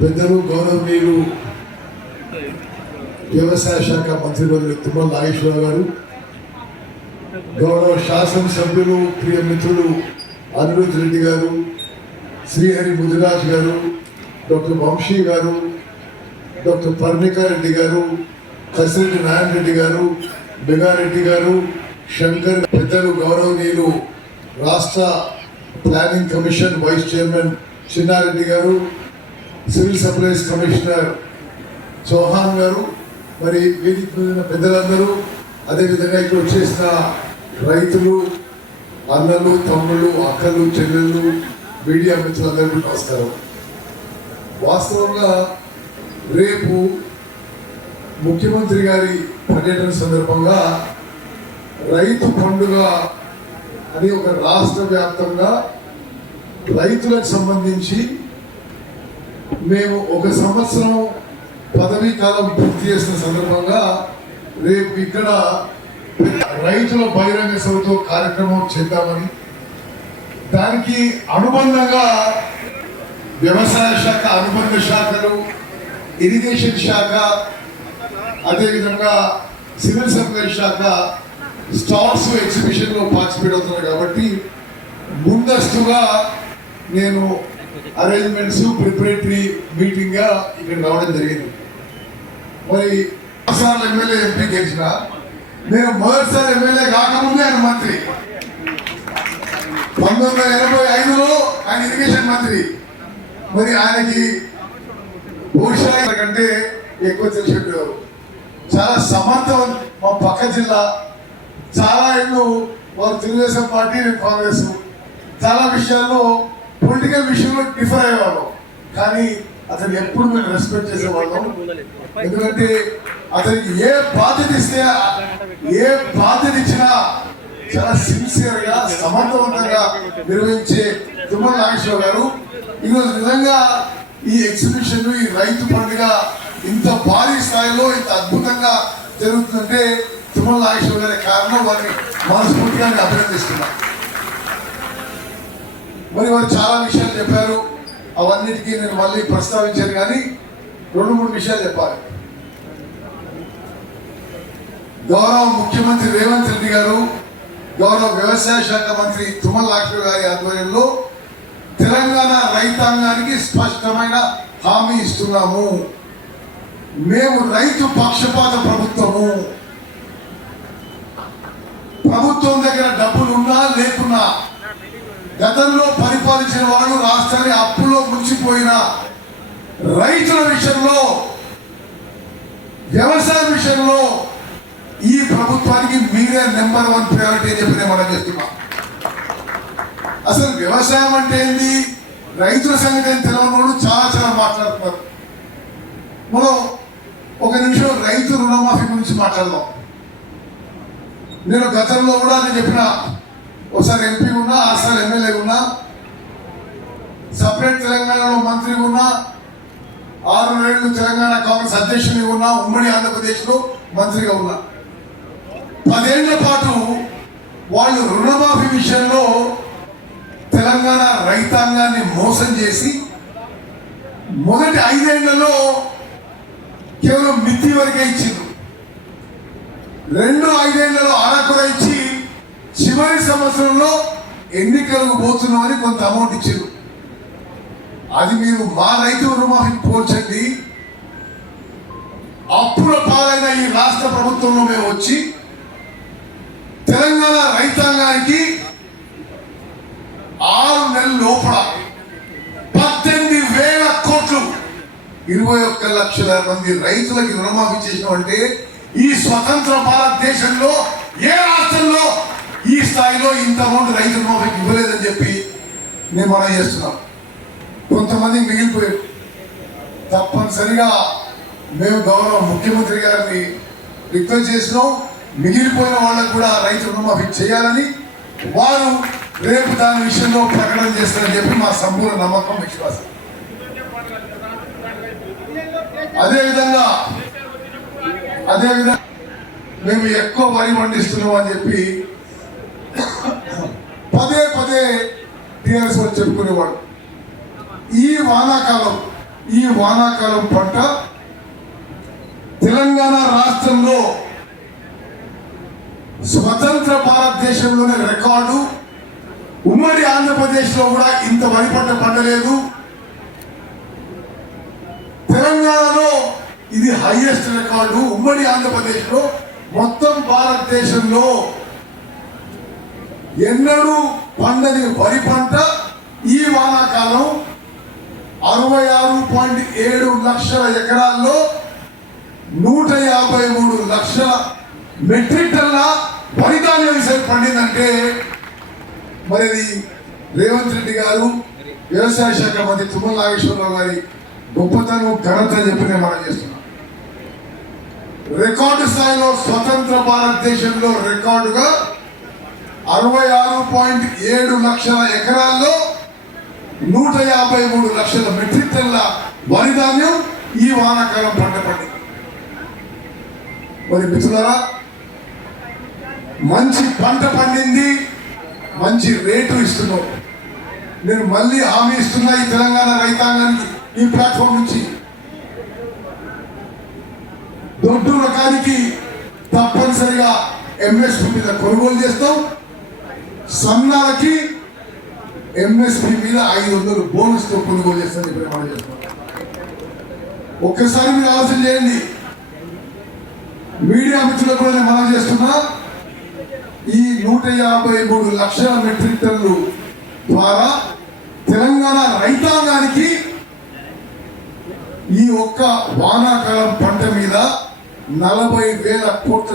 పెద్దలు గౌరవనీయులు వ్యవసాయ శాఖ మంత్రివర్యులు తుమ్మల నాగేశ్వరరావు గారు, గౌరవ శాసనసభ్యులు ప్రియ మిత్రులు అనిరుద్ రెడ్డి గారు, శ్రీహరి ముదిరాజ్ గారు, డాక్టర్ వంశీ గారు, డాక్టర్ పర్ణికా రెడ్డి గారు, కసిరెడ్డి నారాయణ రెడ్డి గారు, బెగారెడ్డి గారు, శంకర్, పెద్దలు గౌరవనీయులు రాష్ట్ర planning commission vice chairman Chinnareddy గారు, సివిల్ సప్లైస్ కమిషనర్ చౌహాన్ గారు, మరి వేదిక మీద పెద్దలందరూ, అదేవిధంగా ఇక్కడ వచ్చేసిన రైతులు, అన్నలు, తమ్ముళ్ళు, అక్కలు, చెల్లెళ్ళు, మీడియా మిత్రులందరికీ నమస్కారం. వాస్తవంగా రేపు ముఖ్యమంత్రి గారి పర్యటన సందర్భంగా రైతు పండుగ అని ఒక రాష్ట్ర వ్యాప్తంగా రైతులకు సంబంధించి మేము ఒక సంవత్సరం పదవీ కాలం పూర్తి చేసిన సందర్భంగా రేపు ఇక్కడ రైతుల బహిరంగ సభతో కార్యక్రమం చేద్దామని, దానికి అనుబంధంగా వ్యవసాయ శాఖ అనుబంధ శాఖలు, ఇరిగేషన్ శాఖ, అదేవిధంగా సివిల్ సప్లై శాఖ స్టాల్స్ ఎగ్జిబిషన్లో పార్టిసిపేట్ అవుతున్నారు. కాబట్టి ముందస్తుగా నేను అరేంజ్మెంట్స్ ప్రిపరేటరీ మీటింగ్గా ఇక్కడ రావడం జరిగింది. మరి ఒకసారి ఎమ్మెల్యే ఎంపీ గెలిచిన, నేను మొదటిసారి ఎమ్మెల్యే కాకముందే ఆయన మంత్రి. 1985లో ఆయన ఇరిగేషన్ మంత్రి. మరి ఆయనకి బహుశా కంటే ఎక్కువ తెలిసి చాలా సమర్థవంతం. మా పక్క జిల్లా చాలా ఏళ్ళు వారు తెలుగుదేశం పార్టీ, కాంగ్రెస్, చాలా విషయాల్లో పొలిటికల్ విషయంలో డిఫర్ అయ్యేవాళ్ళం. కానీ అతను ఎప్పుడు మేము రెస్పెక్ట్ చేసేవాళ్ళం. ఎందుకంటే అతనికి ఏ బాధ్యత ఇస్తే, ఏ బాధ్యత ఇచ్చినా చాలా సిన్సియర్ గా సమర్థవంతంగా నిర్వహించే తుమ్మల నాగేశ్వర గారు ఈరోజు నిజంగా ఈ ఎగ్జిబిషన్, ఈ రైతు పండుగ ఇంత భారీ స్థాయిలో ఇంత అద్భుతంగా జరుగుతుందంటే తుమ్మల నాగేశ్వర గారి కారణం. వారిని మనస్ఫూర్తిగా అభినందిస్తున్నాను. మరి వారు చాలా విషయాలు చెప్పారు, అవన్నిటికీ నేను మళ్ళీ ప్రస్తావించాను. కానీ 2-3 విషయాలు చెప్పాలి. గౌరవ ముఖ్యమంత్రి రేవంత్ రెడ్డి గారు, గౌరవ వ్యవసాయ శాఖ మంత్రి తుమ్మల నాగేశ్వర గారి ఆధ్వర్యంలో తెలంగాణ రైతాంగానికి స్పష్టమైన హామీ ఇస్తున్నాము. మేము రైతు పక్షపాత ప్రభుత్వము. ప్రభుత్వం దగ్గర డబ్బులున్నా లేకున్నా, గతంలో పరిపాలించిన వాళ్ళు రాష్ట్రాన్ని అప్పులో ముంచిపోయిన రైతుల విషయంలో, వ్యవసాయ విషయంలో ఈ ప్రభుత్వానికి మీరే నెంబర్ 1 ప్రయారిటీ అని చెప్పి నేను మనం చేస్తున్నా. అసలు వ్యవసాయం అంటే ఏంది, రైతుల సంగతి అని తెలియని చాలా మాట్లాడుతున్నారు. మనం ఒక నిమిషం రైతు రుణమాఫీ గురించి మాట్లాడదాం. నేను గతంలో కూడా నేను చెప్పిన, ఒకసారి ఎంపీ ఉన్నా, ఆసారి ఎమ్మెల్యే ఉన్నా, సపరేట్ తెలంగాణలో మంత్రి ఉన్నా, 6 ఏళ్ళు తెలంగాణ కాంగ్రెస్ అధ్యక్షుడిగా ఉన్నా, ఉమ్మడి ఆంధ్రప్రదేశ్లో మంత్రిగా ఉన్నా. 10 ఏళ్ల పాటు వాళ్ళు రుణమాఫీ విషయంలో తెలంగాణ రైతాంగాన్ని మోసం చేసి మొదటి 5 ఏళ్లలో కేవలం మితి వరకే ఇచ్చింది. 2 5 ఏళ్లలో అరకుర ఇచ్చి చివరి సంవత్సరంలో ఎన్నికలకు పోతున్నామని కొంత అమౌంట్ ఇచ్చారు. అది మీరు మా రైతు రుణమాఫీ పోల్చండి. అప్పుల పాలైన ఈ రాష్ట్ర ప్రభుత్వంలో మేము వచ్చి తెలంగాణ రైతాంగానికి 6 నెలల లోపల 18,000 కోట్లు, 21 లక్షల మంది రైతులకి రుణమాఫీ చేసినామంటే ఈ స్వతంత్ర భారతదేశంలో ఏ రాష్ట్రంలో ఈ స్థాయిలో ఇంత అమౌంట్ రైతు రుణమాఫీకి ఇవ్వలేదని చెప్పి నేను మనం చేస్తున్నాం. కొంతమంది మిగిలిపోయారు. తప్పనిసరిగా మేము గౌరవ ముఖ్యమంత్రి గారిని రిక్వెస్ట్ చేసినాం, మిగిలిపోయిన వాళ్ళకు కూడా రైతు రుణమాఫీ చేయాలని. వారు రేపు దాని విషయంలో ప్రకటన చేస్తారని చెప్పి మా సంపూర్ణ నమ్మకం, విశ్వాసం. అదేవిధంగా మేము ఎక్కువ వరి పండిస్తున్నాం అని చెప్పి పదే టీఆర్ఎస్ వాళ్ళు చెప్పుకునేవాడు. ఈ వానాకాలం ఈ వానాకాలం పంట తెలంగాణ రాష్ట్రంలో స్వతంత్ర భారతదేశంలోనే రికార్డు. ఉమ్మడి ఆంధ్రప్రదేశ్లో కూడా ఇంత వరి పంట పండలేదు. తెలంగాణలో ఇది హైయెస్ట్ రికార్డు. ఉమ్మడి ఆంధ్రప్రదేశ్లో మొత్తం భారతదేశంలో ఎన్నడూ పండని వరి పంట ఈ వానాకాలం 66.7 లక్షల ఎకరాల్లో 153 లక్షల మెట్రిక్ టన్ల వరి ధాన్యం పండిందంటే మరి రేవంత్ రెడ్డి గారు, వ్యవసాయ శాఖ మంత్రి తుమ్మల నాగేశ్వరరావు గారి గొప్పతనం ఘనత చెప్పి నేను మనం చేస్తున్నాం. రికార్డు స్థాయిలో స్వతంత్ర భారతదేశంలో రికార్డుగా 66.7 లక్షల ఎకరాల్లో 153 లక్షల మెట్రిక్ టన్ల వరి ధాన్యం ఈ వానాకాలం పంట పండింది. మరి మిత్రులారా, మంచి పంట పండింది, మంచి రేటు ఇస్తున్నాం. నేను మళ్ళీ హామీ ఇస్తున్నా ఈ తెలంగాణ రైతాంగానికి ఈ ప్లాట్ఫామ్ నుంచి. దొడ్డు రకానికి తప్పనిసరిగా ఎంఎస్పి మీద కొనుగోలు చేస్తాం. సన్నాలకి ఎంఎస్పి మీద 500 బోనస్ తో కొనుగోలు చేస్తామని ప్రమాణం చేస్తాం. ఒక్కసారి మీరు ఆలోచన చేయండి. మీడియా మిత్రులకు కూడా నేను మనం చేస్తున్నా, ఈ 153 లక్షల మెట్రిక్ టన్నులు ద్వారా తెలంగాణ రైతాంగానికి ఈ ఒక్క వానాకాలం పంట మీద 40,000 కోట్ల